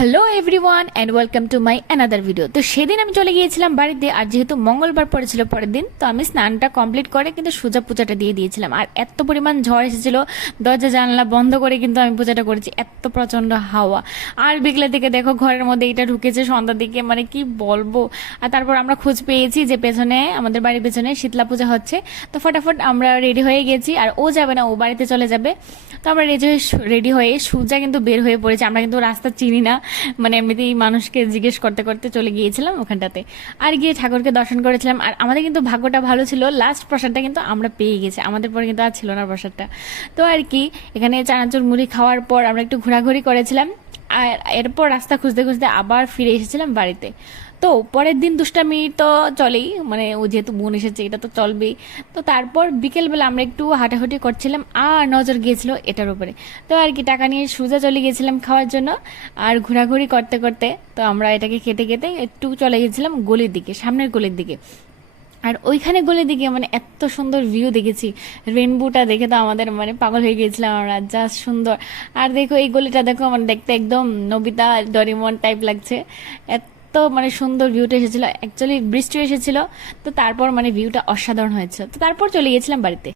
Hello everyone and welcome to my another video. তো সেদিন আমি চলে গিয়েছিলাম বাড়িতে, আর যেহেতু মঙ্গলবার পড়েছিল পরের দিন, তো আমি স্নানটা কমপ্লিট করে কিন্তু সোজা পূজাটা দিয়ে দিয়েছিলাম। আর এত পরিমাণ ঝড় এসেছিল, দরজা জানলা বন্ধ করে কিন্তু আমি পূজাটা করেছি, এত প্রচণ্ড হাওয়া। আর বিকেলের দিকে দেখো ঘরের মধ্যে এটা ঢুকেছে সন্ধ্যার দিকে, মানে কি বলবো। আর তারপর আমরা খোঁজ পেয়েছি যে পেছনে, আমাদের বাড়ির পেছনে শীতলা পূজা হচ্ছে। তো ফটাফট আমরা রেডি হয়ে গেছি, আর ও যাবে না, ও বাড়িতে চলে যাবে। তো আমরা রেডি হয়ে সোজা কিন্তু বের হয়ে পড়েছি। আমরা কিন্তু রাস্তা চিনি না, মানে এমনিতেই মানুষকে জিজ্ঞেস করতে করতে চলে গিয়েছিলাম ওখানটাতে। আর গিয়ে ঠাকুরকে দর্শন করেছিলাম। আর আমাদের কিন্তু ভাগ্যটা ভালো ছিল, লাস্ট প্রসাদটা কিন্তু আমরা পেয়ে গেছি, আমাদের পরে কিন্তু আর ছিল না প্রসাদটা। তো আর কি, এখানে চানাচুর মুড়ি খাওয়ার পর আমরা একটু ঘোরাঘুরি করেছিলাম। আর এরপর রাস্তা খুঁজতে খুঁজতে আবার ফিরে এসেছিলাম বাড়িতে। তো পরের দিন দুষ্টামি তো চলেই, মানে ও যেহেতু বোন এসেছে এটা তো চলবেই। তো তারপর বিকেলবেলা আমরা একটু হাঁটাহাঁটি করছিলাম, আর নজর গিয়েছিল এটার উপরে। তো আর কি, টাকা নিয়ে সোজা চলে গেছিলাম খাওয়ার জন্য। আর ঘোরাঘুরি করতে করতে তো আমরা এটাকে খেতে খেতে একটু চলে গেছিলাম গলির দিকে, সামনের গলির দিকে। আর ওইখানে গলির দিকে মানে এত সুন্দর ভিউ দেখেছি, রেনবোটা দেখে তো আমাদের মানে পাগল হয়ে গিয়েছিলাম আমরা, জাস্ট সুন্দর। আর দেখো এই গলিটা দেখো, মানে দেখতে একদম নবিতা ডরিমন টাইপ লাগছে, এত মানে সুন্দর ভিউটা এসেছিল। অ্যাকচুয়ালি বৃষ্টি এসেছিল, তো তারপর মানে ভিউটা অসাধারণ হয়েছে। তো তারপর চলে গেছিলাম বাড়িতে।